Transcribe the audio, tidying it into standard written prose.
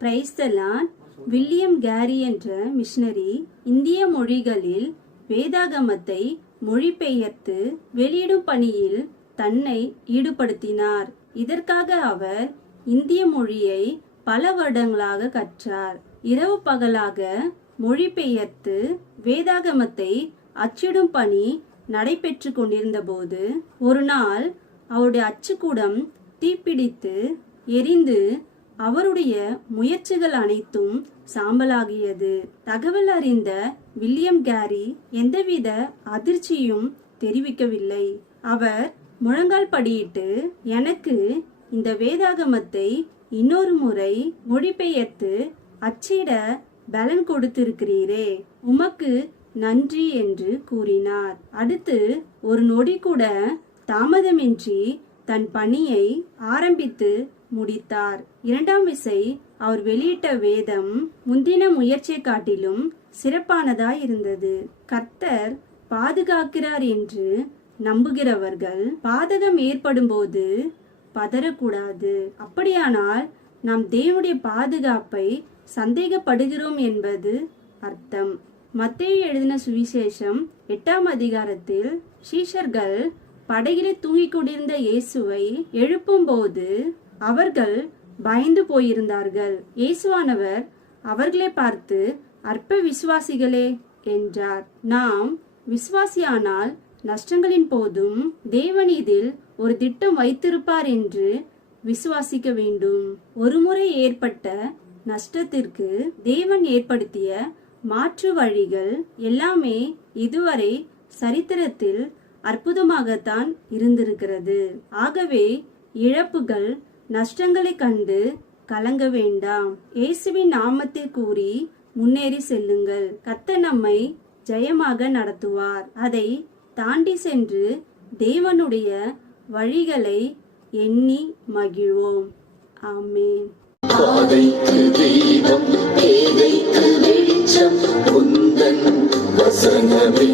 Praise the Lord. William carry என்ற missionary இந்திய மொழிகளில் வேதாகமத்தை மொழிபெயர்த்து வெளியிடும் பணியில் தன்னை ஈடுபடுத்தினார். இதற்காக அவர் இந்திய மொழியை பல வருடங்களாக கற்றார். இரவு பகலாக மொழிபெயர்த்து வேதாகமத்தை அச்சிடும் பணி நடைபெற்று கொண்டிருந்த போது ஒரு நாள் அவருடைய அச்சுக்கூடம் தீப்பிடித்து எரிந்து அவருடைய முயற்சிகள் அனைத்தும் சாம்பலாகியது. தகவல் அறிந்த வில்லியம் கேரி எந்தவித அதிர்ச்சியும் தெரிவிக்கவில்லை. அவர் முழங்கால் படியிட்டு, எனக்கு இந்த வேதாகமத்தை இன்னொரு முறை மொழிபெயர்த்து அச்சிட பலன் கொடுத்திருக்கிறீரே, உமக்கு நன்றி என்று கூறினார். அடுத்து ஒரு நொடி கூட தாமதமின்றி தன் பணியை ஆரம்பித்து முடித்தார். இரண்டாம் விசை அவர் வெளியிட்ட வேதம் முந்தின முயற்சியை காட்டிலும் சிறப்பானதாய் இருந்தது. கர்த்தர் பாதுகாக்கிறார் என்று நம்புகிறவர்கள் பாதகம் ஏற்படும் போது பதறக்கூடாது. அப்படியானால் நாம் தேவனுடைய பாதுகாப்பை சந்தேகப்படுகிறோம் என்பது அர்த்தம். மத்தேயு எழுதின சுவிசேஷம் 8ஆம் அதிகாரத்தில் சீஷர்கள் படகிலே தூங்கிக் கொண்டிருந்த இயேசுவை எழுப்பும் போது அவர்கள் பயந்து போயிருந்தார்கள். இயேசுவானவர் அவர்களை பார்த்து, அற்ப விசுவாசிகளே என்றார். நாம் விசுவாசியானால் நஷ்டங்களின் போதும் தேவன் இதில் ஒரு திட்டம் வைத்திருப்பார் என்று விசுவாசிக்க வேண்டும். ஒருமுறை ஏற்பட்ட நஷ்டத்திற்கு தேவன் ஏற்படுத்திய மாற்று வழிகள் எல்லாமே இதுவரை சரித்திரத்தில் அற்புதமாகத்தான் இருந்திருக்கிறது. ஆகவே இழப்புகள், நஷ்டங்களை கண்டு கலங்க வேண்டாம். இயேசுவின் நாமத்தில் கூறி முன்னேறி செல்லுங்கள். கர்த்தர் நம்மை ஜெயமாக நடத்துவார். அதை தாண்டி சென்று தேவனுடைய வழிகளை எண்ணி மகிழ்வோம். ஆமென். பாதைக்கு தெய்வம், பேதைக்கு வெளிச்சம், உந்தன் வசனமே.